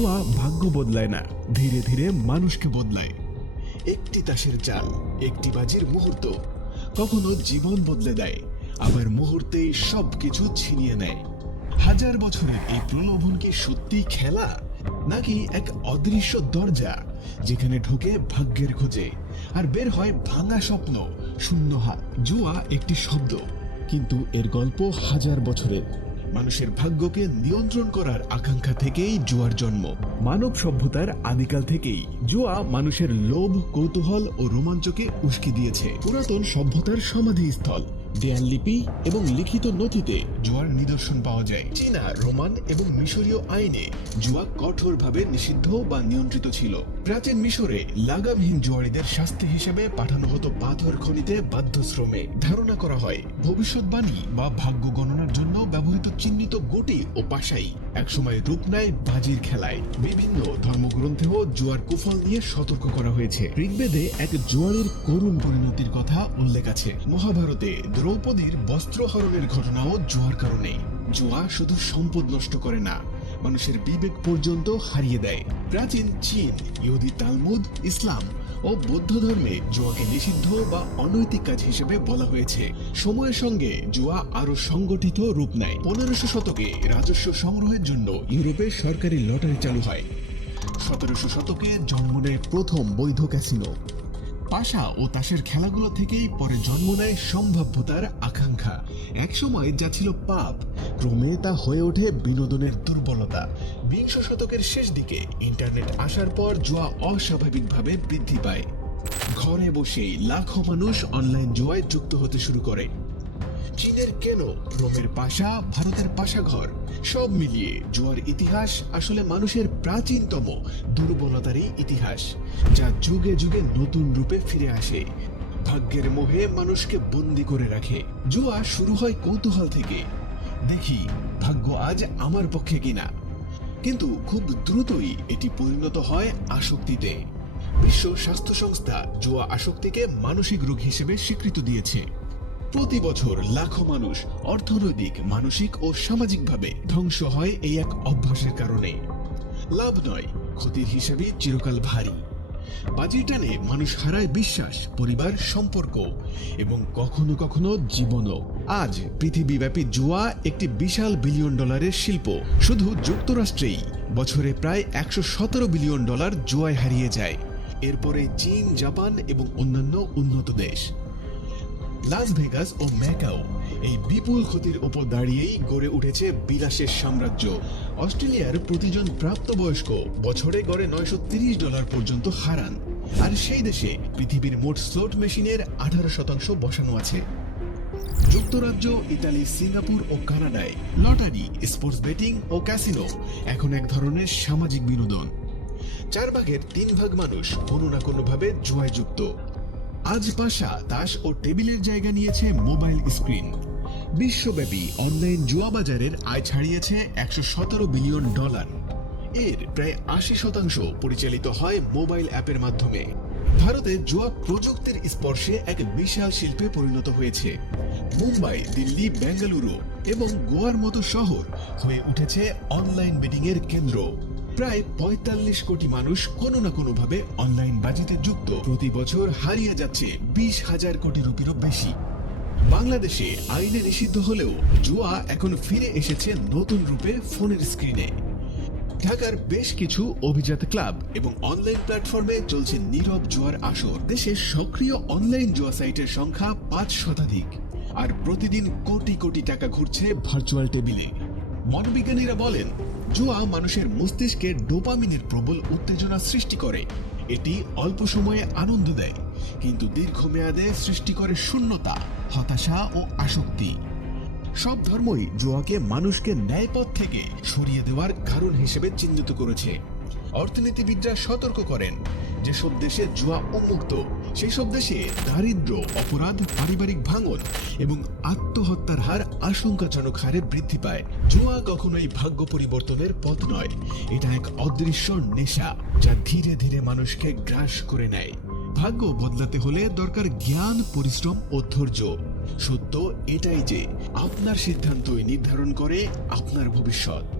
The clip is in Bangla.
জুয়া ভাগ্য বদলায় না। ধীরে ধীরে মানুষকে বদলায়। একটি তাসের চাল একটি বাজির মুহূর্ত, কখনো জীবন বদলে দেয়। আবার মুহূর্তেই সবকিছু ছিনিয়ে নেয়। হাজার বছরের এই প্রলোভন কি সত্যি খেলা? নাকি এক অদৃশ্য দরজা, যেখানে ঢুকে ভাগ্যের খোঁজে, আর বের হয় ভাঙা স্বপ্ন, শূন্য হাত, জুয়া একটি শব্দ। কিন্তু এর গল্প হাজার বছরের। মানুষের ভাগ্যকে নিয়ন্ত্রণ করার আকাঙ্ক্ষা থেকেই জুয়ার জন্ম। মানব সভ্যতার আদিকাল থেকেই জুয়া মানুষের লোভ, কৌতূহল ও রোমাঞ্চকে উস্কি দিয়েছে। পুরাতন সভ্যতার সমাধিস্থল। দেয়াল লিপি এবং লিখিত নথিতে জুয়ার নিদর্শন পাওয়া যায়। চীনা, রোমান এবং মিশরীয় আইনে জুয়া কঠোরভাবে নিষিদ্ধ বা নিয়ন্ত্রিত ছিল। প্রাচীন মিশরে লাগামহীন জুয়ারিদের শাস্তি হিসেবে পাঠানো হতো পাথর খনিতে বাধ্যশ্রমে ধারণা করা হয়, ভবিষ্যৎবাণী বা ভাগ্য গণনার জন্য ব্যবহৃত চিহ্নিত গোটি ও পাশাই। একসময় রূপ নেয় বাজির খেলায় বিভিন্ন ধর্মগ্রন্থেও জুয়ার কুফল নিয়ে সতর্ক করা হয়েছে। ঋগ্বেদে এক জুয়ারের করুণ পরিণতির কথা উল্লেখ আছে। মহাভারতে দ্রৌপদীর বস্ত্র বস্ত্রহরণের ঘটনাও জোয়ার কারণে। জোয়া শুধু সম্পদ নষ্ট করে না, মানুষের বিবেক পর্যন্ত হারিয়ে দেয়। প্রাচীন চীন, ইহুদি, তালমুদ, ইসলাম ও বৌদ্ধ ধর্মে জুয়াকে নিষিদ্ধ বা অনৈতিক কাজ হিসেবে বলা হয়েছে। সময়ের সঙ্গে জুয়া আরও সংগঠিত রূপ নেয়। পনেরোশো শতকে রাজস্ব সংগ্রহের জন্য ইউরোপে সরকারি লটারি চালু হয়। সতেরোশো শতকে জন্ম নেয় প্রথম বৈধ ক্যাসিনো। পাশা ও তাসের খেলাগুলো থেকেই পরে জন্ম নেয় সম্ভাব্যতার আকাঙ্ক্ষা। একসময় যা ছিল পাপ, ক্রমে তা হয়ে ওঠে বিনোদনের দুর্বলতা। বিংশ শতকের শেষ দিকে ইন্টারনেট আসার পর জুয়া অস্বাভাবিকভাবে বৃদ্ধি পায়। ঘরে বসেই লাখো মানুষ অনলাইন জুয়ায় যুক্ত হতে শুরু করে। চীনের কেন? রোমের পাশা, ভারতের পাশাঘর সব মিলিয়ে জুয়ার ইতিহাস আসলে মানুষের প্রাচীনতম, দুর্বলতারই ইতিহাস, যা যুগে যুগে নতুন রূপে ফিরে আসে। ভাগ্যের মোহে মানুষকে বন্দি করে রাখে। জুয়া শুরু হয় কৌতূহল থেকে। দেখি, ভাগ্য আজ আমার পক্ষে কিনা। কিন্তু খুব দ্রুতই এটি পরিণত হয় আসক্তিতে। বিশ্ব স্বাস্থ্য সংস্থা জুয়া আসক্তিকে মানসিক রোগ হিসেবে স্বীকৃতি দিয়েছে। প্রতি বছর লাখো মানুষ অর্থনৈতিক, মানসিক ও সামাজিকভাবে ধ্বংস হয় এই এক অভ্যাসের কারণে। লাভ নয়, ক্ষতির হিসাবে চিরকাল ভারী। বাজির টানে মানুষ হারায় বিশ্বাস, পরিবার, সম্পর্ক এবং কখনো কখনো জীবনও। আজ পৃথিবীব্যাপী জুয়া একটি বিশাল বিলিয়ন ডলারের শিল্প। শুধু যুক্তরাষ্ট্রেই বছরে প্রায় একশো সতেরো বিলিয়ন ডলার জুয়ায় হারিয়ে যায়। এরপরে চীন, জাপান এবং অন্যান্য উন্নত দেশ। লাস ভেগাস ও ম্যাকাও এই বিপুল ক্ষতির উপর দাঁড়িয়েই গড়ে উঠেছে বিলাসের সাম্রাজ্য। অস্ট্রেলিয়ার প্রতিজন প্রাপ্তবয়স্ক বছরে গড়ে নয়শো ডলার পর্যন্ত হারান। আর সেই দেশে পৃথিবীর মোট স্লোট মেশিনের আঠারো শতাংশ বসানো আছে। যুক্তরাজ্য, ইতালি, সিঙ্গাপুর ও কানাডায় লটারি, স্পোর্টস বেটিং ও ক্যাসিনো এখন এক ধরনের সামাজিক বিনোদন। চার ভাগের তিন ভাগ মানুষ কোনো না কোনোভাবে জুয়ায় যুক্ত। আজ পাশা তাস ও টেবিলের জায়গা নিয়েছে মোবাইল স্ক্রিন। বিশ্বব্যাপী অনলাইন জুয়া বাজারের আয় ছাড়িয়েছে একশো সতেরো বিলিয়ন ডলার। এর প্রায় আশি শতাংশ পরিচালিত হয় মোবাইল অ্যাপের মাধ্যমে। ভারতে জুয়া প্রযুক্তির স্পর্শে এক বিশাল শিল্পে পরিণত হয়েছে। মুম্বাই, দিল্লি, বেঙ্গালুরু এবং গোয়ার মতো শহর হয়ে উঠেছে অনলাইন বেটিং এর কেন্দ্র। প্রায় পঁয়তাল্লিশ কোটি মানুষ কোনো না কোনো ভাবে অনলাইন বাজিতে যুক্ত। প্রতি বছর হারিয়ে যাচ্ছে বিশ হাজার কোটি রুপিরও বেশি। বাংলাদেশে আইনে নিষিদ্ধ হলেও জুয়া এখন ফিরে এসেছে নতুন রূপে ফোনের স্ক্রিনে ঢাকার বেশ কিছু অভিজাত ক্লাব এবং অনলাইন প্ল্যাটফর্মে চলছে নীরব জুয়ার আসর। দেশে সক্রিয় অনলাইন জুয়া সাইটের সংখ্যা পাঁচ শতাধিক। আর প্রতিদিন কোটি কোটি টাকা ঘুরছে ভার্চুয়াল টেবিলে মনোবিজ্ঞানীরা বলেন জুয়া মানুষের মস্তিষ্কে ডোপামিনের প্রবল উত্তেজনা সৃষ্টি করে। এটি অল্প সময়ে আনন্দ দেয়, কিন্তু দীর্ঘমেয়াদে সৃষ্টি করে শূন্যতা, হতাশা ও আসক্তি। সব ধর্মই জুয়াকে মানুষকে ন্যায়পথ থেকে সরিয়ে দেওয়ার কারণ হিসেবে চিহ্নিত করেছে। অর্থনীতিবিদরা সতর্ক করেন যেসব দেশে জুয়া উন্মুক্ত। সেই সব দেশে দারিদ্র অপরাধ, পারিবারিক ভাঙন এবং আত্মহত্যার হার আশঙ্কাজনক হারে বৃদ্ধি পায়। জুয়া কখনোই ভাগ্য পরিবর্তনের পথ নয়। এটা এক অদৃশ্য নেশা যা ধীরে ধীরে মানুষকে গ্রাস করে নেয়। ভাগ্য বদলাতে হলে দরকার জ্ঞান, পরিশ্রম ও ধৈর্য। সত্য এটাই যে, আপনার সিদ্ধান্তই নির্ধারণ করে আপনার ভবিষ্যৎ।